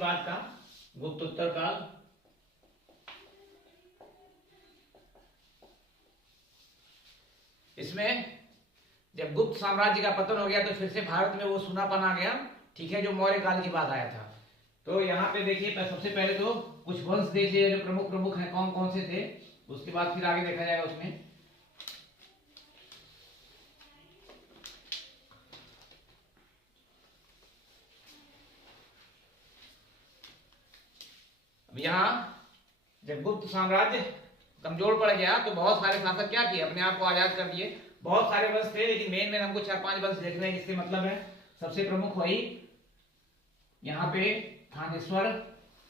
काल का गुप्तोत्तर काल। इसमें जब गुप्त साम्राज्य का पतन हो गया तो फिर से भारत में वो सूनापन आ गया, ठीक है, जो मौर्य काल की बात आया था। तो यहाँ पे देखिए सबसे पहले तो कुछ वंश देश जो प्रमुख प्रमुख हैं कौन कौन से थे, उसके बाद फिर आगे देखा जाएगा उसमें। अब यहाँ जब गुप्त साम्राज्य कमजोर पड़ गया तो बहुत सारे शासक क्या किए, अपने आप को आजाद कर दिए। बहुत सारे वंश थे लेकिन मेन हमको 4-5 वंश देखने हैं जिसके मतलब है सबसे प्रमुख वही यहाँ पे थानेश्वर,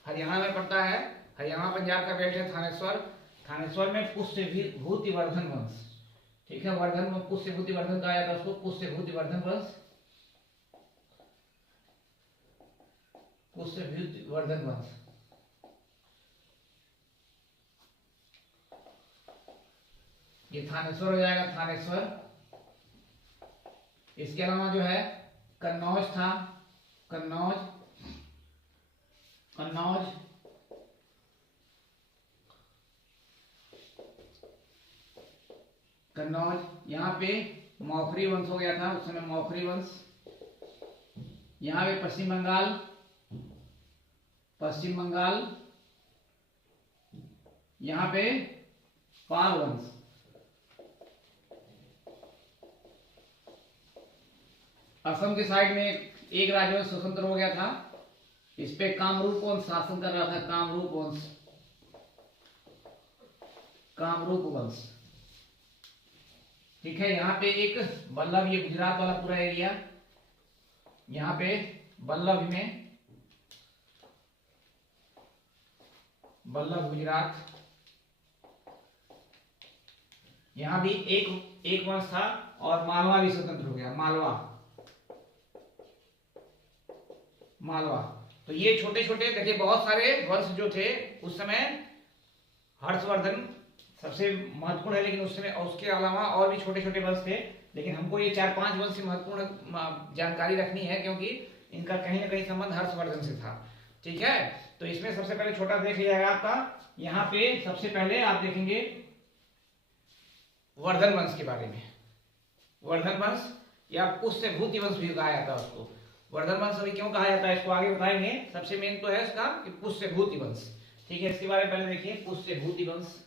हरियाणा में पड़ता है, हरियाणा पंजाब का बेल्ट है थानेश्वर। थानेश्वर में पुष्यभूतिवर्धन वंश, ठीक है, वर्धन पुष्यभूतिवर्धन कहा जाता है उसको, पुष्यभूतिवर्धन वंश, पुष्यभूतिवर्धन वंश। ये थानेश्वर हो जाएगा, थानेश्वर। इसके अलावा जो है कन्नौज था, कन्नौज, कन्नौज, कन्नौज। यहाँ पे मौखरी वंश हो गया था उस समय, मौखरी वंश। यहाँ पे पश्चिम बंगाल, पश्चिम बंगाल। यहाँ पे पाल वंश। असम के साइड में एक राजवंश स्वतंत्र हो गया था, इस पे कामरूप वंश शासन कर रहा था, कामरूप वंश, कामरूप वंश, ठीक है। यहाँ पे एक बल्लभ, ये गुजरात वाला पूरा एरिया, यहाँ पे बल्लभ में, बल्लभ गुजरात। यहाँ भी एक वंश था और मालवा भी स्वतंत्र हो गया, मालवा, मालवा। तो ये छोटे छोटे देखिए बहुत सारे वंश जो थे उस समय। हर्षवर्धन सबसे महत्वपूर्ण है, लेकिन उस समय उसके अलावा और भी छोटे छोटे वंश थे, लेकिन हमको ये 4-5 वंश से महत्वपूर्ण जानकारी रखनी है क्योंकि इनका कहीं ना कहीं संबंध हर्षवर्धन से था, ठीक है। तो इसमें सबसे पहले छोटा देख लिया जाएगा आपका, यहाँ पे सबसे पहले आप देखेंगे वर्धन वंश के बारे में। वर्धन वंश या पुष्यभूति वंश भी कहा जाता है उसको। वर्धन वंश अभी क्यों कहा जाता है इसको आगे बताएंगे। सबसे मेन तो है इसका कि पुष्यभूति वंश, ठीक है। इसके बारे में पहले देखिए पुष्यभूति वंश।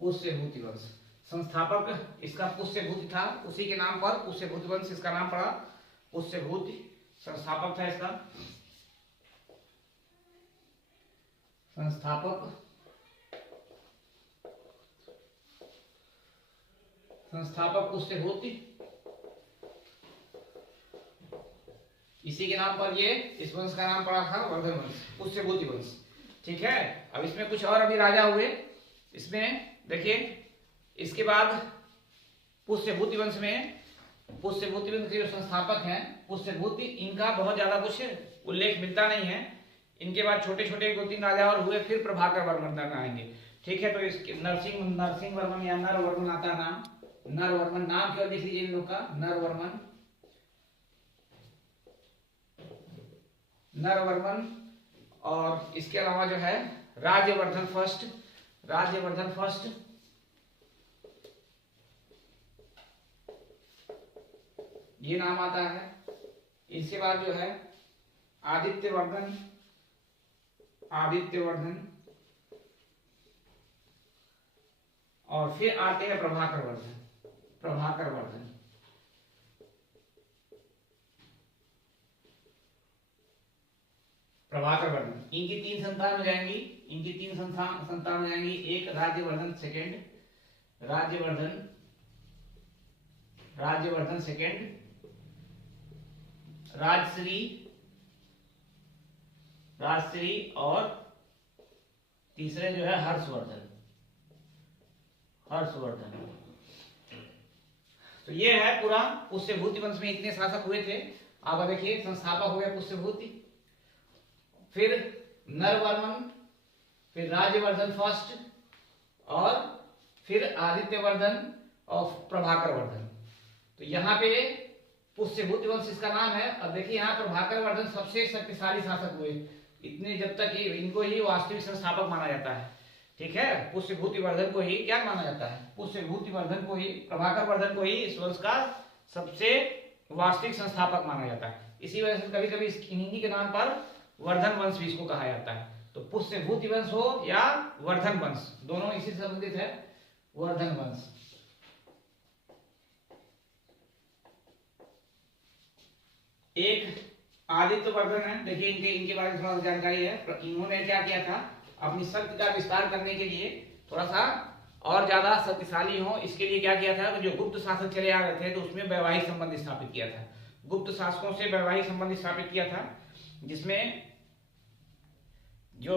पुष्यभूति वंश संस्थापक इसका पुष्यभूति था, उसी के नाम पर पुष्यभूति वंश इसका नाम पड़ा, पुष्यभूति। संस्थापक था इसका, संस्थापक, संस्थापक पुष्यभूति, इसी के नाम पर ये इस वंश का नाम पड़ा था वर्धन वंश, पुष्यभूति वंश, ठीक है। अब इसमें कुछ और अभी राजा हुए, इसमें देखिए इसके बाद पुष्यभूति वंश में, पुष्यभूति वंश के जो संस्थापक हैं पुष्यभूति, इनका बहुत ज्यादा कुछ उल्लेख मिलता नहीं है। इनके बाद छोटे छोटे 2-3 राजा और हुए, फिर प्रभाकर वर्मन आएंगे, ठीक है। तो इसके नरसिंह वर्मन या नर वर्मन आता है नाम, नर वर्मन नाम क्यों लिख लीजिए इन लोग का, नर वर्मन, नर वर्मन। और इसके अलावा जो है राज्यवर्धन फर्स्ट, राज्यवर्धन फर्स्ट, ये नाम आता है। इसके बाद जो है आदित्यवर्धन, आदित्यवर्धन, और फिर आते हैं प्रभाकर वर्धन, प्रभाकर वर्धन। प्रभाकर वर्धन, इनकी 3 संतान हो जाएंगी, इनकी 3 संतान हो जाएंगी। एक राज्यवर्धन सेकेंड, राज्यवर्धन, राज्यवर्धन सेकेंड, राजश्री, राजश्री, और तीसरे जो है हर्षवर्धन, हर्षवर्धन। तो ये है पूरा पुष्यभूति वंश में इतने शासक हुए थे। आप देखिए संस्थापक हो गया पुष्यभूति, फिर नरवर्मन, फिर राज्यवर्धन फर्स्ट, और फिर आदित्यवर्धन और प्रभाकर वर्धन। तो यहाँ पे पुष्यभूति वंश इसका नाम है। अब देखिए यहाँ प्रभाकर वर्धन सबसे शक्तिशाली शासक हुए इतने, जब तक इनको ही वास्तविक संस्थापक माना जाता है। ठीक है, पुष्यभूति वर्धन को ही क्या माना जाता है, पुष्यभूति वर्धन को ही, प्रभाकर वर्धन को ही इस वंश का सबसे वास्तविक संस्थापक माना जाता है। इसी वजह से कभी कभी इन्हीं के नाम पर वर्धन वंश भी इसको कहा जाता है। तो पुष्यभूति वंश हो या वर्धन वंश, दोनों इसी से संबंधित है, वर्धन वंश। एक आदित्य वर्धन है, देखिए इनके बारे में थोड़ा जानकारी है। इन्होंने क्या किया था, अपनी शक्ति का विस्तार करने के लिए, थोड़ा सा और ज्यादा शक्तिशाली हो, इसके लिए क्या किया था, जो गुप्त शासक चले आ रहे थे तो उसमें वैवाहिक संबंध स्थापित किया था। गुप्त शासकों से वैवाहिक संबंध स्थापित किया था, जिसमें जो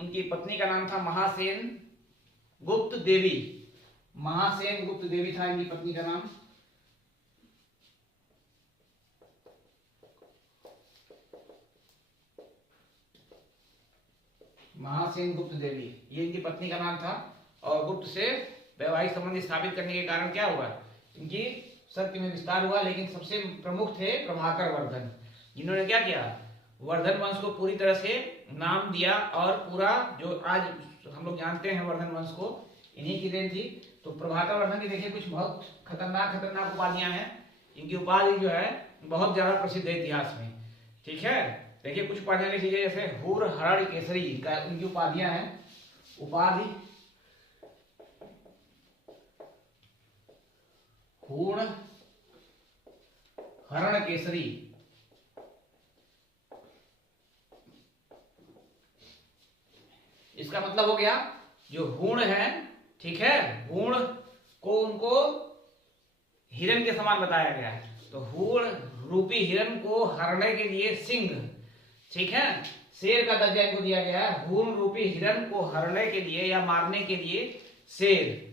उनकी पत्नी का नाम था महासेन गुप्त देवी। महासेन गुप्त देवी था इनकी पत्नी का नाम। महासेन गुप्त देवी, ये इनकी पत्नी का नाम था। और गुप्त से वैवाहिक संबंध स्थापित करने के कारण क्या हुआ, इनकी शक्ति में विस्तार हुआ। लेकिन सबसे प्रमुख थे प्रभाकर वर्धन, जिन्होंने क्या किया, वर्धन वंश को पूरी तरह से नाम दिया। और पूरा जो आज हम लोग जानते हैं वर्धन वंश को, इन्हीं की देन थी। तो प्रभाकर वर्धन की देखिए कुछ बहुत खतरनाक उपाधियां हैं। इनकी उपाधि जो है बहुत ज्यादा प्रसिद्ध है इतिहास में। ठीक है, देखिए कुछ उपाधियां लिख लीजिए, जैसे हुर हरण केसरी का उनकी उपाधियां हैं। उपाधि हुर हरण केसरी, इसका मतलब हो गया जो हूण है, ठीक है, हूण को उनको हिरण के समान बताया गया है। तो हूण रूपी हिरण को हरने के लिए सिंह, ठीक है, शेर का दर्जा इनको दिया गया है। हूण रूपी हिरण को हरने के लिए या मारने के लिए शेर।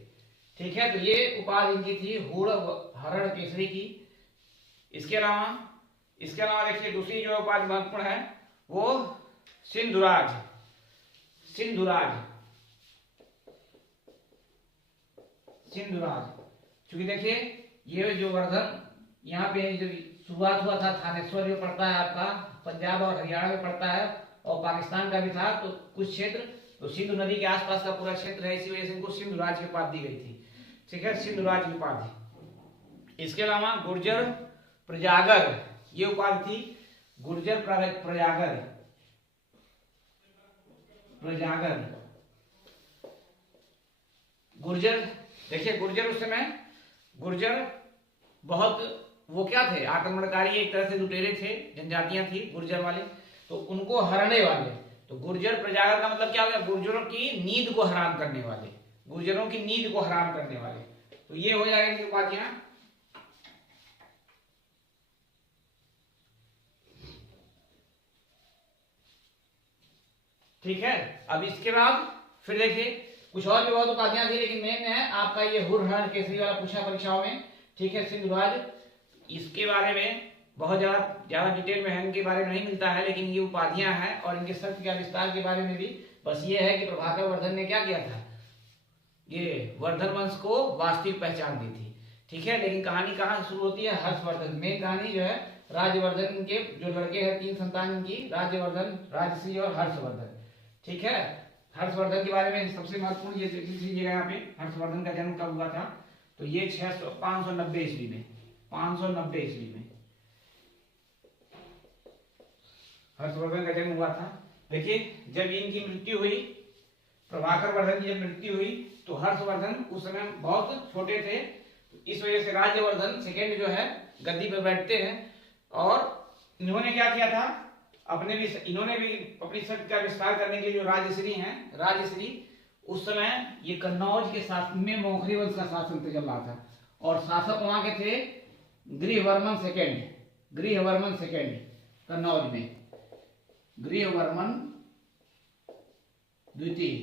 ठीक है, तो ये उपाधि इनकी थी हूण हरण केसरी की। इसके अलावा देखिए दूसरी जो उपाधि महत्वपूर्ण है वो सिंधुराज। क्योंकि देखिए ये जो वर्धन यहाँ पे जो शुरुआत हुआ था, थानेश्वर जो पड़ता है आपका पंजाब और हरियाणा में पड़ता है, और पाकिस्तान का भी था। तो कुछ क्षेत्र तो सिंधु नदी के आसपास का पूरा क्षेत्र है, इसी वजह से इनको सिंधुराज की उपाधि दी गई थी। ठीक है, सिंधुराज की उपाधि। इसके अलावा गुर्जर प्रजागर, ये उपाधि थी गुर्जर प्रजागर। गुर्जर, देखिए गुर्जर उस समय, गुर्जर बहुत वो क्या थे, आक्रमणकारी, एक तरह से लुटेरे थे, जनजातियां थी गुर्जर वाले, तो उनको हरने वाले। तो गुर्जर प्रजागर का मतलब क्या हो गया, गुर्जरों की नींद को हराम करने वाले, गुर्जरों की नींद को हराम करने वाले। तो ये हो जाएगी इनकी उपाधियां। ठीक है, अब इसके बाद फिर देखिए कुछ और भी बहुत उपाधियां थी, लेकिन मेन है आपका ये हुर हरण केसरी वाला पूछा परीक्षाओं में। ठीक है, सिंधुराज, इसके बारे में बहुत ज्यादा डिटेल में है, इनके बारे में नहीं मिलता है, लेकिन ये उपाधियां हैं। और इनके शक्ति का विस्तार के बारे में भी बस ये है कि प्रभाकर वर्धन ने क्या किया था, ये वर्धन वंश को वास्तविक पहचान दी थी। ठीक है, लेकिन कहानी कहाँ शुरू होती है, हर्षवर्धन। मेन कहानी जो है राज्यवर्धन के जो लड़के हैं, 3 संतान इनकी, राज्यवर्धन, राजश्री और हर्षवर्धन। ठीक है, हर्षवर्धन के बारे में सबसे महत्वपूर्ण ये लिख लीजिएगा यहाँ पे, हर्षवर्धन का जन्म कब हुआ था, तो ये 590 ईस्वी में, 590 ईस्वी में हर्षवर्धन का जन्म हुआ था। देखिए जब इनकी मृत्यु हुई, प्रभाकर वर्धन की जब मृत्यु हुई, तो हर्षवर्धन उस समय बहुत छोटे थे। इस वजह से राज्यवर्धन सेकेंड जो है गद्दी पर बैठते हैं। और इन्होंने क्या किया था, इन्होंने भी अपनी शक्ति का विस्तार करने के लिए जो राजश्री हैं, राजश्री उस समय ये कन्नौज के शासन में मोखरी वंश का शासन चल रहा था, और शासक वहां के थे गृहवर्मन सेकेंड कन्नौज में, गृहवर्मन द्वितीय।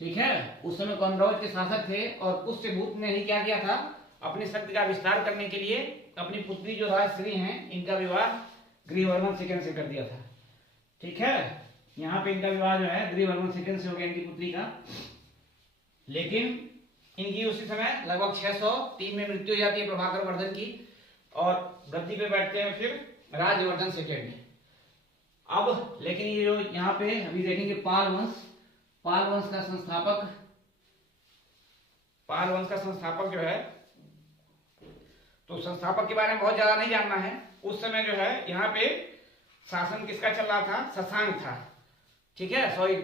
ठीक है, उस समय कन्नौज के शासक थे। और पुष्यभूत ने ही क्या किया था, अपनी शक्ति का विस्तार करने के लिए अपनी पुत्री जो राजश्री हैं, इनका विवाह गृहवर्मन सेकेंड से कर दिया था। ठीक है, यहाँ पे इनका विवाह जो है गृहवर्मन सेकेंड से हो गया इनकी पुत्री का। लेकिन इनकी उसी समय लगभग 603 में मृत्यु हो जाती है प्रभाकर वर्धन की। और गद्दी पे बैठते हैं फिर राजवर्धन सेकेंड। अब लेकिन ये जो यहाँ पे अभी देखेंगे पाल वंश का संस्थापक जो है, तो संस्थापक के बारे में बहुत ज्यादा नहीं जानना है। उस समय जो है यहाँ पे शासन किसका चल रहा था? शशांक था। ठीक है, सॉरी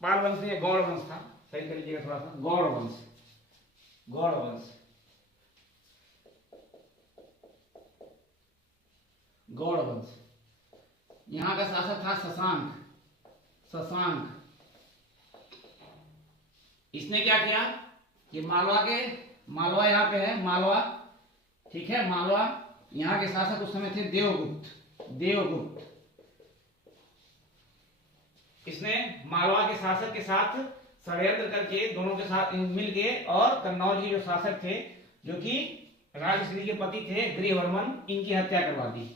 पाल वंश नहीं, गौड़ वंश था, सही कर लीजिएगा थोड़ा सा, गौड़ वंश। यहाँ का शासक था शशांक। इसने क्या किया कि मालवा यहाँ पे है, मालवा, ठीक है, मालवा, यहाँ के शासक उस समय थे देवगुप्त। इसने मालवा के शासक के साथ षड्यंत्र करके, दोनों के साथ मिलके, और कन्नौज के जो शासक थे, जो कि राजश्री के पति थे गृहवर्मन, इनकी हत्या करवा दी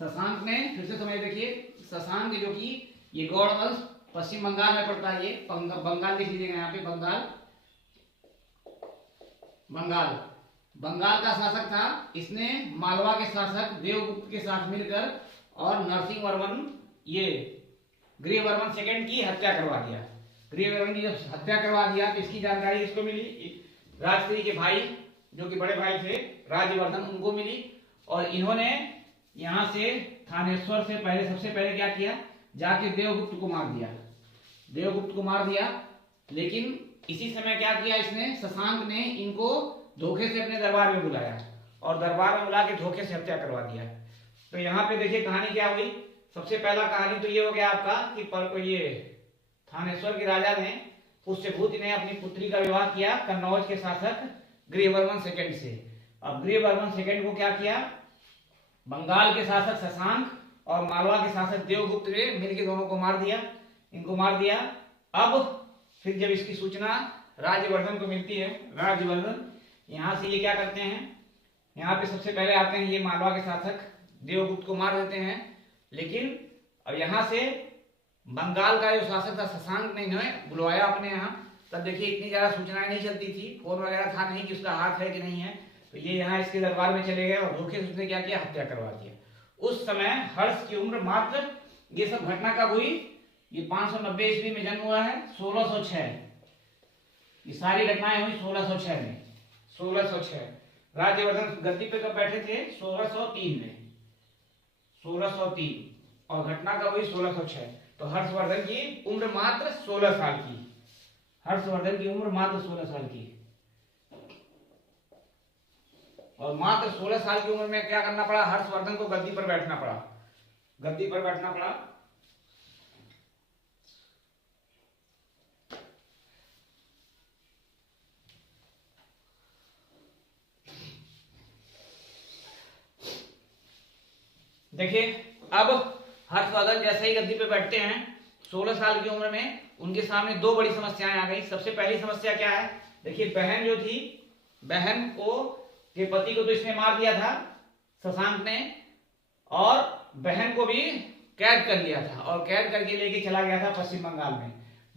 शशांक ने। फिर से समझ देखिए, शशांक जो कि ये गौड़ वंश पश्चिम बंगाल में पड़ता है, ये बंगाल लिख लीजिएगा यहाँ पे, बंगाल का शासक था। इसने मालवा के शासक देवगुप्त के साथ मिलकर और नरसिंह वर्मन, ये गृहवर्मन सेकंड की हत्या करवा दिया। गृहवर्मन की जब हत्या करवा दिया तो इसकी जानकारी इसको मिली, राजश्री के भाई जो कि बड़े भाई थे राजवर्धन, उनको मिली। और इन्होंने यहाँ से थानेश्वर से सबसे पहले क्या किया, जाके देवगुप्त को मार दिया। लेकिन इसी समय क्या किया इसने, शशांक ने इनको धोखे से अपने दरबार में बुलाया और दरबार में बुला के धोखे से हत्या करवा दिया। तो यहाँ पे देखिए कहानी क्या हुई। सबसे पहला कहानी तो ये हो गया आपका कि ये थानेश्वर के राजा ने, पुष्यभूति ने अपनी पुत्री का विवाह किया कन्नौज के शासक गृहवर्मन सेकंड से। अब गृहवर्मन सेकंड को क्या किया, बंगाल के शासक शशांक और मालवा के शासक देवगुप्त ने मिलकर दोनों को इनको मार दिया। अब फिर जब इसकी सूचना राजवर्धन को मिलती है, राजवर्धन यहाँ से ये क्या करते हैं, यहाँ पे सबसे पहले आते हैं, ये मालवा के शासक देवगुप्त को मार देते हैं। लेकिन अब यहाँ से बंगाल का जो शासक था शशांक ने इन्हें बुलवाया अपने यहाँ। तब देखिए इतनी ज्यादा सूचनाएं नहीं चलती थी, फोन वगैरह था नहीं कि उसका हाथ है कि नहीं है। तो ये यहाँ इसके दरबार में चले गए और धोखे से उसने क्या किया, हत्या करवा दिया। उस समय हर्ष की उम्र मात्र, ये सब घटना कब हुई, ये 590 ईस्वी में जन्म हुआ है, 1606 ये सारी घटनाएं हुई 1606 में। 1606 राजवर्धन गद्दी पे कब बैठे थे, 1603 में, 1603, और घटना कब हुई, 1606। तो हर्षवर्धन की उम्र मात्र 16 साल की, हर्षवर्धन की उम्र मात्र 16 साल की। और मात्र 16 साल की उम्र में क्या करना पड़ा, हर्षवर्धन को गद्दी पर बैठना पड़ा। देखिए अब हर्षवर्धन जैसे ही गद्दी पे बैठते हैं 16 साल की उम्र में, उनके सामने दो बड़ी समस्याएं आ गई। सबसे पहली समस्या क्या है, देखिए बहन जो थी, बहन के पति को तो इसने मार दिया था शशांक ने, और बहन को भी कैद कर लिया था और कैद करके लेके चला गया था पश्चिम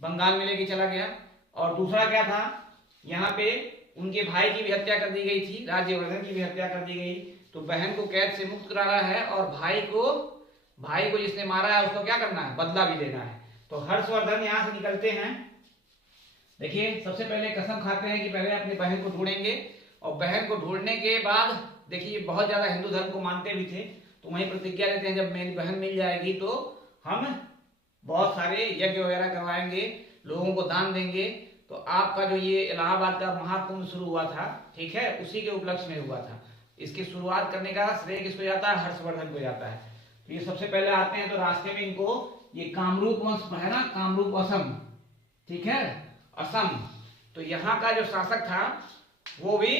बंगाल में लेके चला गया। और दूसरा क्या था, यहाँ पे उनके भाई की भी हत्या कर दी गई थी, राजवर्धन की भी हत्या कर दी गई। तो बहन को कैद से मुक्त कराना है और भाई को जिसने मारा है उसको क्या करना है, बदला भी लेना है। तो हर्षवर्धन यहाँ से निकलते हैं। देखिए सबसे पहले कसम खाते हैं कि पहले अपनी बहन को ढूंढेंगे, और बहन को ढूंढने के बाद देखिए बहुत ज्यादा हिंदू धर्म को मानते भी थे, तो वही प्रतिज्ञा लेते हैं जब मेरी बहन मिल जाएगी तो हम बहुत सारे यज्ञ वगैरह करवाएंगे, लोगों को दान देंगे। तो आपका जो ये इलाहाबाद का महाकुंभ शुरू हुआ था, ठीक है, उसी के उपलक्ष्य में हुआ था। इसकी शुरुआत करने का श्रेय किसको जाता है, हर्षवर्धन को जाता है। तो ये सबसे पहले आते हैं, तो रास्ते में इनको ये कामरूप वंश है ना, कामरूप असम, ठीक है, असम। तो यहाँ का जो शासक था वो भी,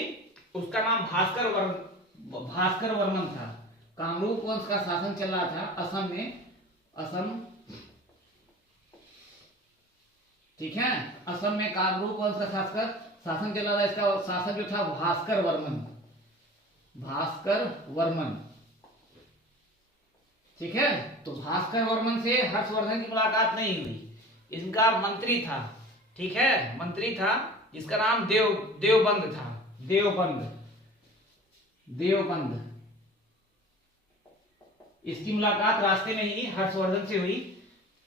उसका नाम भास्कर वर्मन था। कामरूप वंश का शासन चल रहा था असम में, ठीक है, असम में कामरूप वंश का शासन चल रहा था। इसका शासक जो था भास्कर वर्मन, ठीक है। तो भास्कर वर्मन से हर्षवर्धन की मुलाकात नहीं हुई, इनका मंत्री था, ठीक है, मंत्री था जिसका नाम देवबंद था, देवबंद। इसकी मुलाकात रास्ते में ही हर्षवर्धन से हुई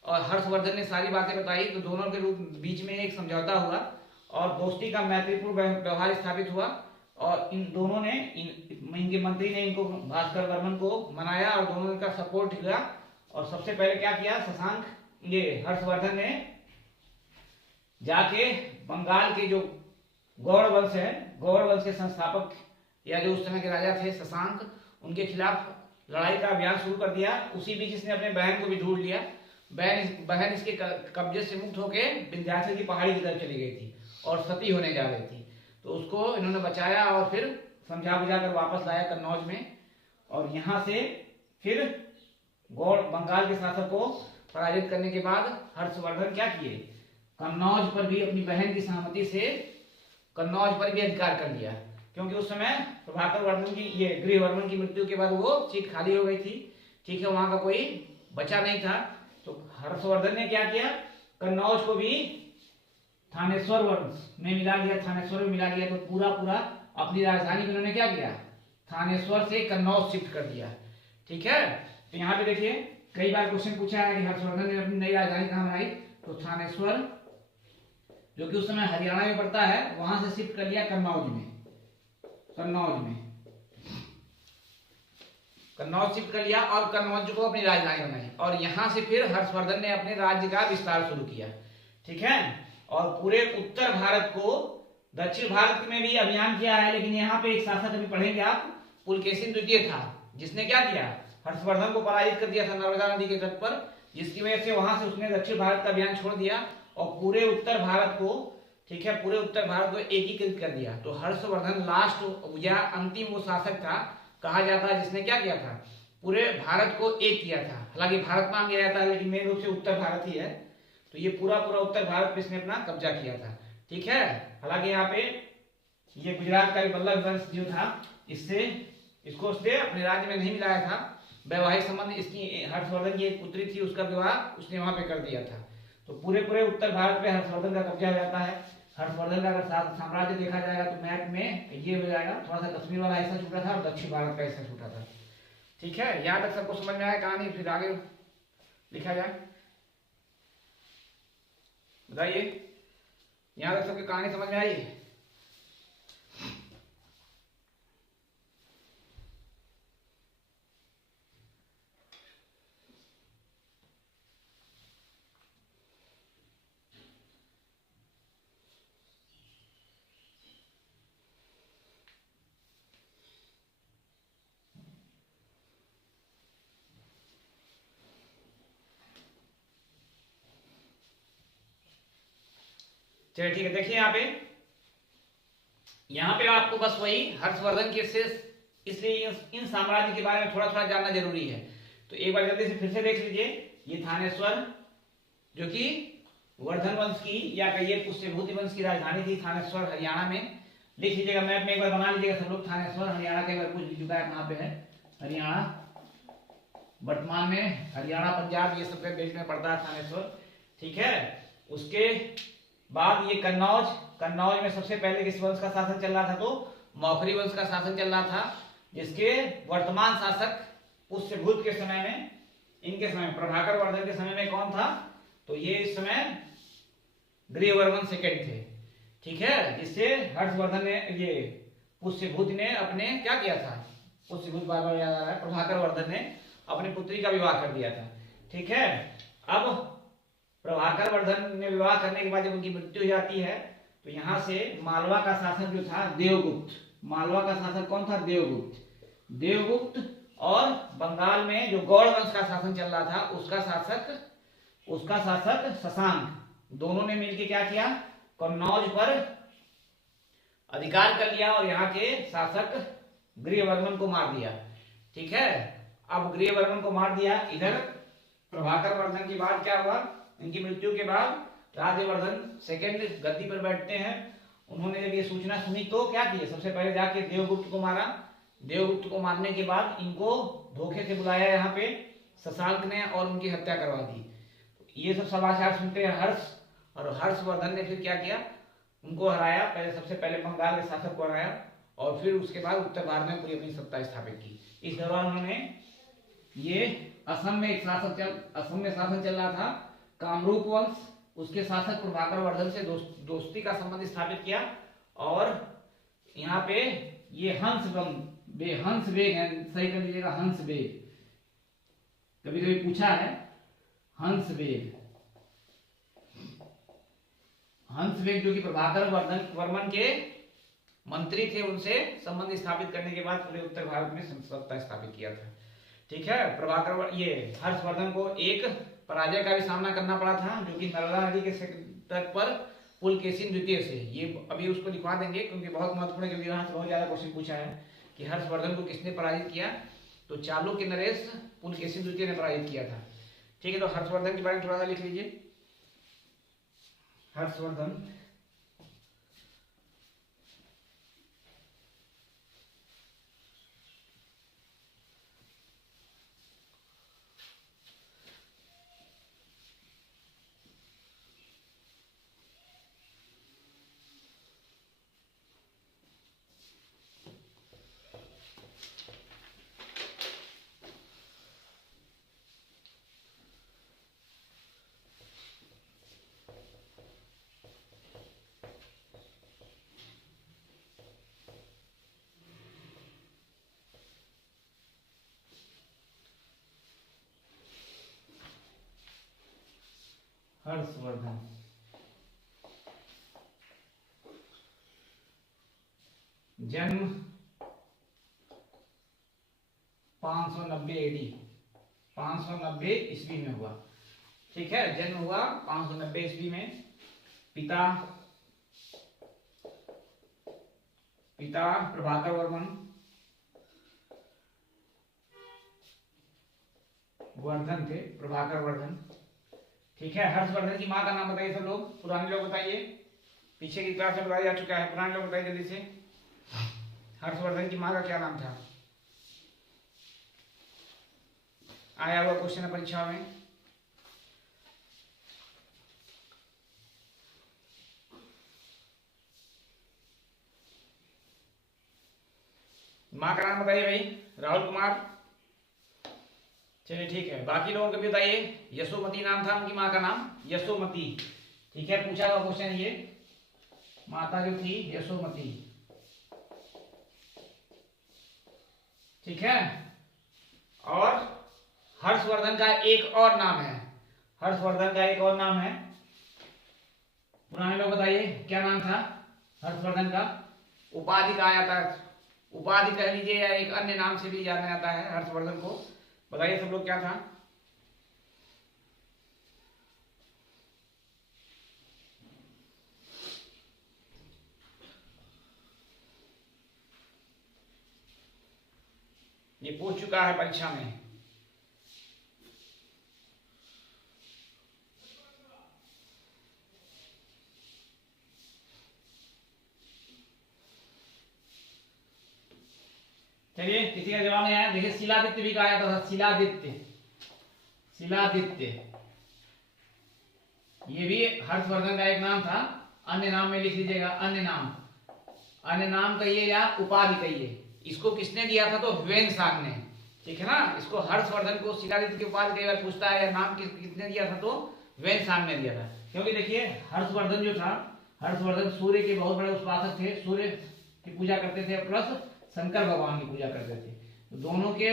और हर्षवर्धन ने सारी बातें बताई, तो दोनों के बीच में एक समझौता हुआ और दोस्ती का मैत्रीपूर्ण व्यवहार स्थापित हुआ और इन दोनों ने इनके मंत्री ने इनको भास्कर वर्मन को मनाया और दोनों का सपोर्ट किया। और सबसे पहले क्या किया, शशांक ये हर्षवर्धन ने जाके बंगाल के जो गौड़ वंश है, गौड़ वंश के संस्थापक या जो उस समय के राजा थे शशांक, उनके खिलाफ लड़ाई का अभियान शुरू कर दिया। उसी बीच इसने अपने बहन को भी ढूंढ लिया। बहन इसके कब्जे से मुक्त होकर विंध्याचल की पहाड़ी की तरफ चली गई थी और सती होने जा रही थी, तो उसको इन्होंने बचाया और फिर समझा बुझा कर वापस लाया कन्नौज में। और यहाँ से फिर गौड़ बंगाल के शासक को पराजित करने के बाद हर्षवर्धन क्या किए, कन्नौज पर भी अपनी बहन की सहमति से कन्नौज पर भी अधिकार कर लिया, क्योंकि उस समय प्रभाकर वर्मन की ये गृहवर्मन की मृत्यु के बाद वो सीट खाली हो गई थी, ठीक है, वहां का कोई बचा नहीं था। तो हर्षवर्धन ने क्या किया, कन्नौज को भी थानेश्वर वंश में मिला लिया, थानेश्वर में मिला लिया। तो पूरा अपनी राजधानी में उन्होंने क्या किया, थानेश्वर से कन्नौज शिफ्ट कर दिया, ठीक है। तो यहाँ पे देखिए कई बार क्वेश्चन पूछा है कि हर्षवर्धन ने अपनी नई राजधानी कहाँ बनाई, तो थानेश्वर जो कि उस समय हरियाणा में पड़ता है, वहां से शिफ्ट कर लिया कन्नौज में कन्नौज शिफ्ट कर लिया और कन्नौज को अपनी राजधानी बनाई। और यहां से फिर हर्षवर्धन ने अपने राज्य का विस्तार शुरू किया, ठीक है। और पूरे उत्तर भारत को, दक्षिण भारत में भी अभियान किया है, लेकिन यहाँ पे एक शासक अभी पढ़ेंगे आप, पुलकेशिन द्वितीय था, जिसने क्या किया, हर्षवर्धन को पराजित कर दिया था नर्मदा नदी के तट पर, जिसकी वजह से वहां से उसने दक्षिण भारत का अभियान छोड़ दिया और पूरे उत्तर भारत को, ठीक है, पूरे उत्तर भारत को एकीकृत कर दिया। तो हर्षवर्धन लास्ट या अंतिम वो शासक था कहा जाता है जिसने क्या किया था, पूरे भारत को एक किया था। हालांकि भारत नाम लिया जाता है, लेकिन मेन रूप से उत्तर भारत ही है। तो ये पूरा उत्तर भारत पे इसने अपना कब्जा किया था, ठीक है। हालांकि यहाँ पे ये गुजरात का वल्लभ वंश जो था, इसको उसने अपने राज्य में नहीं मिलाया था। वैवाहिक संबंध इसकी हर्षवर्धन की एक पुत्री थी, उसका विवाह उसने वहां पे कर दिया था। तो पूरे उत्तर भारत पे हर्षवर्धन का कब्जा हो जाता है। हर्षवर्धन का अगर साम्राज्य देखा जाएगा तो मैप में ये हो जाएगा, थोड़ा सा कश्मीर वाला ऐसा छूटा था और दक्षिण भारत का ऐसा छूटा था, ठीक है। यहाँ तक सबको समझ में आया कहानी, फिर आगे लिखा जाए, बताइए यहाँ तक सबकी कहानी समझ में आई। चलिए ठीक है, देखिए यहाँ पे आपको बस वही हर्षवर्धन के शेष, इसलिए इन साम्राज्य के बारे में थोड़ा जानना जरूरी है। तो एक बार जल्दी से फिर से देख लीजिए, ये थानेश्वर जो कि वर्धन वंश की या कहिए पुष्यभूति वंश की राजधानी थी, थानेश्वर हरियाणा में। लिख लीजिएगा, मैप में एक बार बना लीजिएगा सब लोग, थानेश्वर हरियाणा का एक बार पूछ चुका है कहाँ पे है, हरियाणा, वर्तमान में हरियाणा पंजाब ये सब बेल्ट में पड़ता है थानेश्वर, ठीक है। उसके बाद ये कन्नौज में सबसे पहले किस वंश का शासन चल रहा था, तो मौखरी वंश का शासन चल रहा था, जिसके वर्तमान शासक पुष्यभूत के समय में, इनके समय प्रभाकर वर्धन के समय में कौन था, तो ये इस समय गृहवर्मन सेकंड थे, ठीक है। जिससे हर्षवर्धन ने, ये पुष्यभूत ने अपने क्या किया था, पुष्यभूत बार बार याद आ रहा है, प्रभाकर वर्धन ने अपनी पुत्री का विवाह कर दिया था, ठीक है। अब प्रभाकर वर्धन ने विवाह करने के बाद जब उनकी मृत्यु हो जाती है, तो यहाँ से मालवा का शासक जो था देवगुप्त, मालवा का शासक कौन था, देवगुप्त, और बंगाल में जो गौड़ वंश का शासन चल रहा था उसका शासक शशांक, दोनों ने मिलकर क्या किया, कन्नौज पर अधिकार कर लिया और यहाँ के शासक गृहवर्मन को मार दिया, ठीक है। अब गृहवर्मन को मार दिया, इधर प्रभाकर वर्धन के बाद क्या हुआ, इनकी मृत्यु के बाद राज्यवर्धन सेकंड गद्दी पर बैठते हैं। उन्होंने जब ये सूचना सुनी तो क्या किया, सबसे पहले जाके देवगुप्त को मारा। देवगुप्त को मारने के बाद इनको धोखे से बुलाया यहाँ पे शशांक ने और उनकी हत्या करवा दी। ये सब समाचार सुनते हैं हर्षवर्धन ने फिर क्या किया, उनको हराया, पहले सबसे पहले बंगाल के शासक को हराया और फिर उसके बाद उत्तर भारत में पूरी अपनी सत्ता स्थापित की। इस दौरान उन्होंने ये असम में शासन चल रहा था, कामरूप वंश, उसके शासक प्रभाकर वर्धन से दोस्ती का संबंध स्थापित किया। और यहाँ पे ये हंस बेग है, सही कर लीजिएगा, हंस बेग, कभी कभी पूछा है, हंस बेग जो कि प्रभाकर वर्मन के मंत्री थे, उनसे संबंध स्थापित करने के बाद पूरे उत्तर भारत में सत्ता स्थापित किया था। ठीक है, ये हर्षवर्धन को एक पराजय का भी सामना करना पड़ा था, जो कि नर्मदा नदी के तट पर पुलकेशिन द्वितीय से। ये अभी उसको लिखवा देंगे क्योंकि बहुत महत्वपूर्ण है, क्योंकि यहाँ से बहुत ज्यादा क्वेश्चन पूछा है कि हर्षवर्धन को किसने पराजित किया, तो चालुक्य नरेश पुलकेशिन द्वितीय ने पराजित किया था। ठीक है, तो हर्षवर्धन के बारे में थोड़ा सा लिख लीजिए। हर्षवर्धन जन्म 590 एडी, 590 ईस्वी में हुआ। ठीक है, जन्म हुआ 590 ईस्वी में। पिता प्रभाकर वर्धन थे, प्रभाकर वर्धन। ठीक है, हर्षवर्धन की माँ का नाम बताइए सब लोग, पुराने लोग बताइए, पीछे की क्लास में बताया जा चुका है, पुराने लोग बताइए जल्दी से। हर्षवर्धन की माँ का क्या नाम था? आया हुआ क्वेश्चन है परीक्षा में। माँ का नाम बताइए भाई, राहुल कुमार। चलिए ठीक है, बाकी लोगों को भी बताइए। यशोमती नाम था उनकी माँ का नाम, यशोमती। ठीक है, पूछा हुआ क्वेश्चन ये, माता जो थी यशोमती। ठीक है, और हर्षवर्धन का एक और नाम है, हर्षवर्धन का एक और नाम है, पुराने लोग बताइए क्या नाम था हर्षवर्धन का? उपाधि कहा जाता है, उपाधि कह लीजिए या एक अन्य नाम से भी जाना जाता है हर्षवर्धन को, बताइए सब लोग क्या था? ये पूछ चुका है परीक्षा में। चलिए, किसी का जवाब नहीं आया। देखिए, शिलादित्य भी कहा जाता था, शिलादित्य ये भी हर्षवर्धन का एक नाम था। अन्य नाम में लिख लीजिएगा, अन्य नाम कहिए या उपाधि कहिए। इसको किसने दिया था? तो ह्वेनसांग ने। ठीक है ना, इसको हर्षवर्धन को शिलादित्य की उपाधि कई बार पूछता है, या नाम किसने दिया था? तो ह्वेनसांग ने दिया था। क्योंकि देखिए, हर्षवर्धन जो था, हर्षवर्धन सूर्य के बहुत बड़े उपासक थे, सूर्य की पूजा करते थे, प्लस शंकर भगवान की पूजा करते थे। तो दोनों के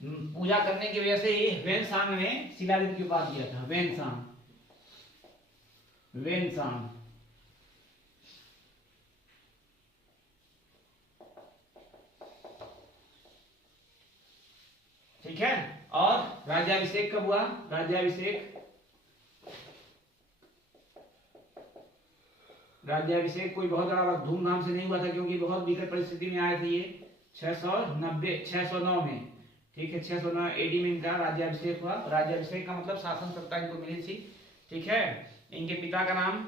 पूजा करने की वजह से ही ह्वेनसांग ने शिलादित्य की उपाधि दिया था, ह्वेनसांग। ठीक है, और राज्याभिषेक कब हुआ? राज्याभिषेक कोई बहुत बड़ा धूमधाम से नहीं हुआ था, क्योंकि बहुत विकट परिस्थिति में आए थे ये 609 में। ठीक है, 609 एडी में इनका राज्याभिषेक हुआ। राज्याभिषेक का मतलब शासन सत्ता इनको मिली थी। ठीक है, इनके पिता का नाम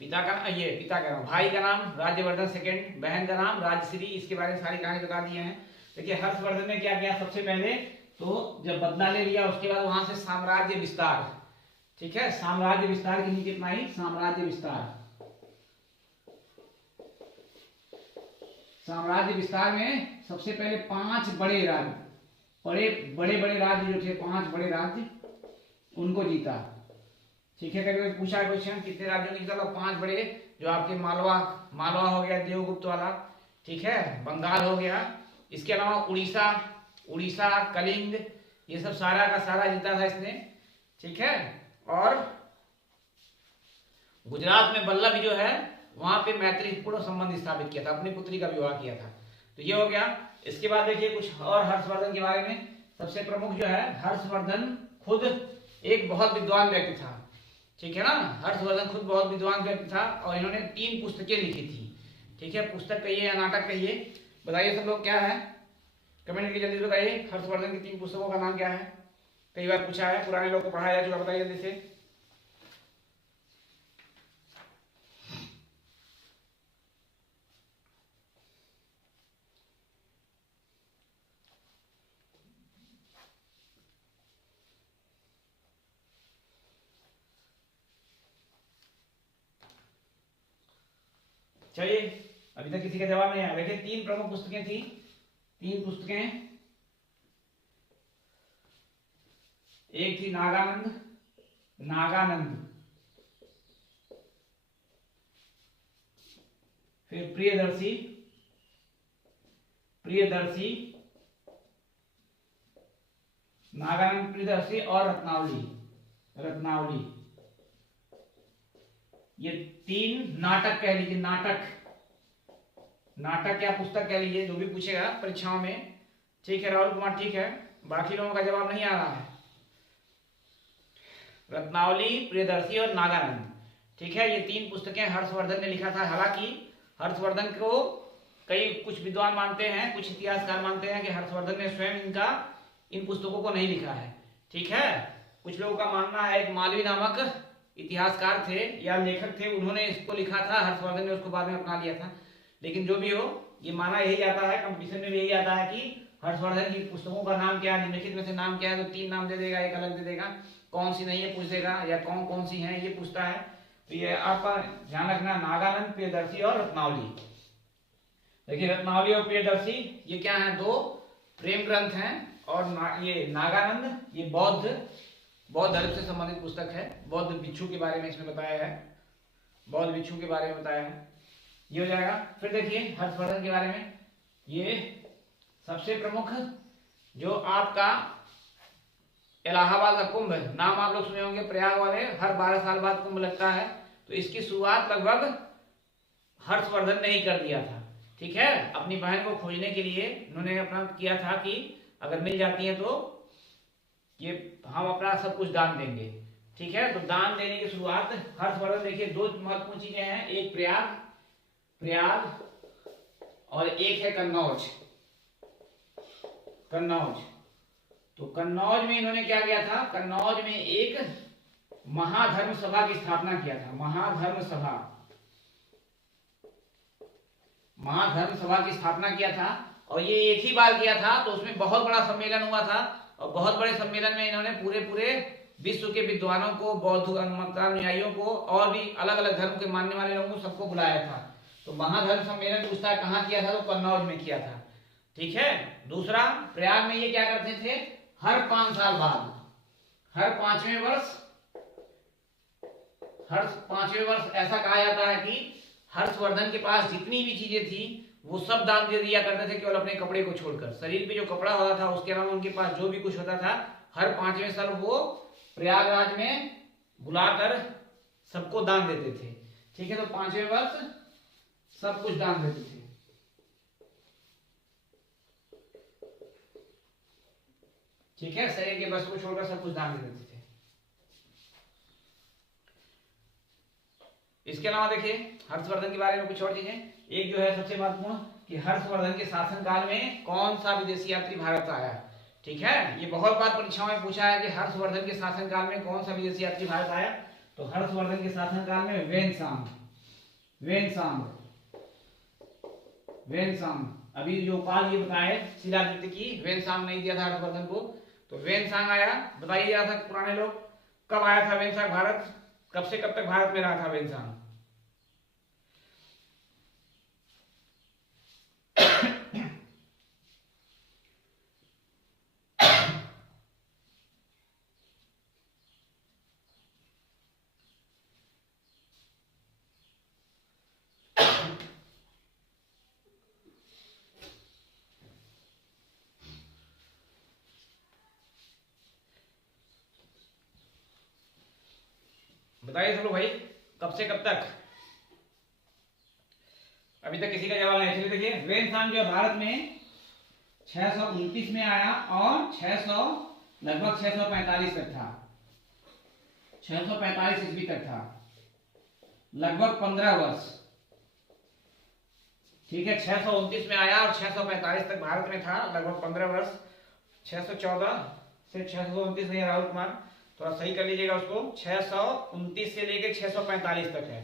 भाई का नाम राज्यवर्धन सेकंड, बहन का नाम राजश्री। इसके बारे में सारी कहानी बता दिए हैं। देखिए, हर्षवर्धन ने क्या किया? सबसे पहले तो जब बदला ले लिया, उसके बाद वहां से साम्राज्य विस्तार। ठीक है, साम्राज्य विस्तार की नीति अपनाई, साम्राज्य विस्तार में सबसे पहले 5 बड़े राज्य, बड़े बड़े बड़े राज्य जो थे, 5 बड़े राज्य, उनको जीता। ठीक है, कभी पूछा क्वेश्चन कितने राज्यों ने जीता, तो 5 बड़े, जो आपके मालवा हो गया देवगुप्त वाला, ठीक है, बंगाल हो गया, इसके अलावा उड़ीसा, कलिंग, ये सब सारा का सारा जीता था इसने। ठीक है, और गुजरात में बल्लभ जो है वहां पे मैत्रीपूर्ण संबंध स्थापित किया था, अपनी पुत्री का विवाह किया था। तो ये हो गया। इसके बाद देखिए कुछ और हर्षवर्धन के बारे में। सबसे प्रमुख जो है, हर्षवर्धन खुद एक बहुत विद्वान व्यक्ति था। ठीक है ना, हर्षवर्धन खुद बहुत विद्वान व्यक्ति था और इन्होंने 3 पुस्तकें लिखी थी। ठीक है, पुस्तक कहिए या नाटक कहिए, बताइए सब लोग क्या है, कमेंट करके जल्दी बताइए। हर्षवर्धन की 3 पुस्तकों का नाम क्या है? कई बार पूछा है, पुराने लोग को पढ़ाया जा चुका, बताइए जल्दी से। चलिए, अभी तक किसी का जवाब नहीं आया। देखिए 3 प्रमुख पुस्तकें थी, 3 पुस्तकें। एक थी नागानंद, फिर प्रियदर्शी, नागानंद, प्रियदर्शी और रत्नावली। ये 3 नाटक कह लीजिए, नाटक या पुस्तक कह लीजिए, जो भी पूछेगा परीक्षाओं में। ठीक है राहुल कुमार, ठीक है, बाकी लोगों का जवाब नहीं आ रहा है। रत्नावली, प्रियदर्शी और नागानंद। ठीक है, ये 3 पुस्तकें हर्षवर्धन ने लिखा था। हालांकि हर्षवर्धन को कुछ विद्वान मानते हैं, कुछ इतिहासकार मानते हैं कि हर्षवर्धन ने स्वयं इन पुस्तकों को नहीं लिखा है। ठीक है, कुछ लोगों का मानना है एक मालवी नामक इतिहासकार थे या लेखक थे, उन्होंने इसको लिखा था, हर्षवर्धन ने उसको बाद में अपना लिया था। लेकिन जो भी हो, ये माना यही आता है, कंपटीशन में भी यही आता है कि हर्षवर्धन की पुस्तकों का नाम क्या है, निम्नलिखित में से नाम क्या है, तो 3 नाम दे देगा, एक अलग दे देगा, कौन सी नहीं है पूछ देगा, या कौन सी है ये पूछता है। तो ये आपका ध्यान रखना, नागानंद, प्रियदर्शी और रत्नावली। देखिए रत्नावली और प्रियदर्शी ये क्या है, 2 प्रेम ग्रंथ हैं। और ये नागानंद ये बौद्ध धर्म से संबंधित पुस्तक है, बौद्ध भिक्षु के बारे में इसमें बताया है, बौद्ध भिक्षु के बारे में बताया है। ये हो जाएगा। फिर देखिए हर्षवर्धन के बारे में, ये सबसे प्रमुख जो आपका इलाहाबाद का कुंभ, नाम आप लोग सुने होंगे, प्रयाग वाले, हर 12 साल बाद कुंभ लगता है। तो इसकी शुरुआत लगभग हर्षवर्धन ने ही कर दिया था। ठीक है, अपनी बहन को खोजने के लिए उन्होंने अपना किया था कि अगर मिल जाती है तो ये हम अपना सब कुछ दान देंगे। ठीक है, तो दान देने की शुरुआत हर्षवर्धन। देखिए 2 महत्वपूर्ण चीजें हैं, एक प्रयाग और एक है कन्नौज। तो कन्नौज में इन्होंने क्या किया था, कन्नौज में एक महाधर्म सभा की स्थापना किया था। महाधर्म सभा की स्थापना किया था, और ये एक ही बार किया था। तो उसमें बहुत बड़ा सम्मेलन हुआ था, और बहुत बड़े सम्मेलन में इन्होंने पूरे विश्व के विद्वानों को, बौद्ध अनुयायियों को, और भी अलग अलग धर्म के मानने वाले लोगों को, सबको बुलाया था। तो महाधर्म सम्मेलन पूछता है कहाँ किया था, तो कन्नौज में किया था। ठीक है, दूसरा प्रयाग में ये क्या करते थे, हर 5 साल बाद, हर 5वें वर्ष ऐसा कहा जाता है कि हर्षवर्धन के पास जितनी भी चीजें थी वो सब दान दे दिया करते थे, केवल अपने कपड़े को छोड़कर। शरीर पे जो कपड़ा होता था उसके अलावा उनके पास जो भी कुछ होता था, हर 5वें साल वो प्रयागराज में बुलाकर सबको दान देते थे। ठीक है, तो 5वें वर्ष सब कुछ दान देते थे। ठीक है, शरीर के बस को छोड़कर सब कुछ दान दे देते थे। इसके अलावा देखिए हर्षवर्धन के बारे में कुछ और चीजें। एक जो है सबसे महत्वपूर्ण कि हर्षवर्धन के शासनकाल में कौन सा विदेशी यात्री भारत आया। ठीक है, ये बहुत बार परीक्षाओं में पूछा है कि हर्षवर्धन के शासनकाल में कौन सा विदेशी यात्री भारत आया। तो हर्षवर्धन के शासनकाल में वेनसांग, अभी जो पाल ये बताए शिलादित्य की, वेनसांग नहीं दिया था हर्षवर्धन को, तो वेनसांग आया। बताइए जरा तक पुराने लोग, कब आया था वेनसांग भारत, कब से कब तक भारत में रहा था वेनसांग? बताइए सब लोग भाई, कब से कब तक? अभी तक किसी का जवाब नहीं। चलिए देखिए, ह्वेन जो भारत में 629 में आया और 600 लगभग 645 तक था, 645 ईस्वी तक था, लगभग 15 वर्ष। ठीक है, 629 में आया और 645 तक भारत में था, लगभग 15 वर्ष। 614 से 629 नहीं, राहुल कुमार थोड़ा सही कर लीजिएगा उसको। 629 से लेकर 645 तक है।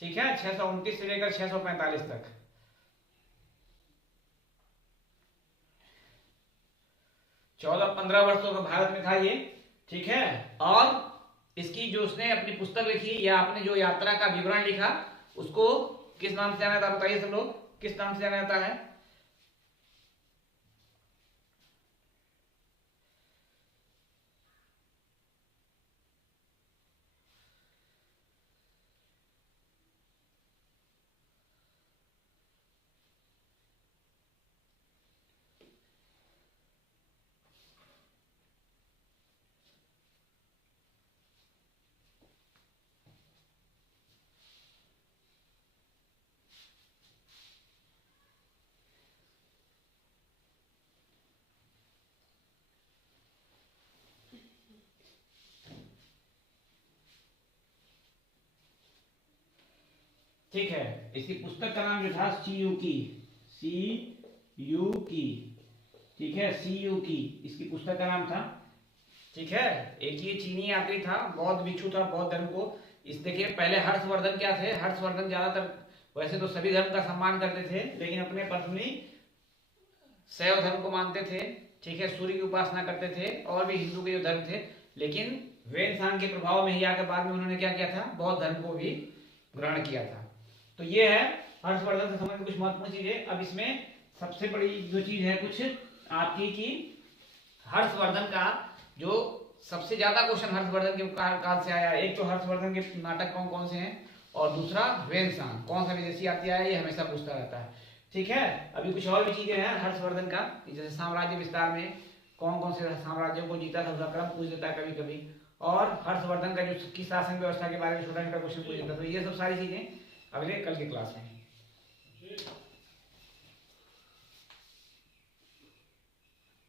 ठीक है, 629 से लेकर 645 तक। चौदह 15 वर्ष तो भारत में था ये। ठीक है, और इसकी जो उसने अपनी पुस्तक लिखी या आपने जो यात्रा का विवरण लिखा उसको किस नाम से जाना जाता है? बताइए सब लोग, किस नाम से जाना जाता है? ठीक है, इसकी पुस्तक का नाम जो था सीयूकी, सीयूकी। ठीक है, सीयूकी इसकी पुस्तक का नाम था। ठीक है, एक ये चीनी यात्री था, बौद्ध भिक्षु था, बौद्ध धर्म को इस देखिए पहले हर्षवर्धन क्या थे? हर्षवर्धन ज्यादातर वैसे तो सभी धर्म का सम्मान करते थे, लेकिन अपने पर्सनली शैव धर्म को मानते थे। ठीक है, सूर्य की उपासना करते थे और भी हिंदू के जो धर्म थे, लेकिन ह्वेन के प्रभाव में ही आकर बाद में उन्होंने क्या किया था? बौद्ध धर्म को भी ग्रहण किया था। तो ये है हर्षवर्धन से संबंधित कुछ महत्वपूर्ण चीजें। अब इसमें सबसे बड़ी जो चीज है कुछ आपकी कि हर्षवर्धन का जो सबसे ज्यादा क्वेश्चन हर्षवर्धन के काल से आया, एक तो हर्षवर्धन के नाटक कौन कौन से हैं और दूसरा ह्वेन सांग कौन सा विदेशी यात्री आया, ये हमेशा पूछता रहता है। ठीक है, अभी कुछ और भी चीजें हैं हर्षवर्धन का, जैसे साम्राज्य विस्तार में कौन कौन से साम्राज्यों को जीता था उसका क्रम पूछ देता है कभी कभी, और हर्षवर्धन का जो की शासन व्यवस्था के बारे में छोटा छोटा क्वेश्चन पूछ देता है। तो ये सब सारी चीजें अगले कल के क्लास में।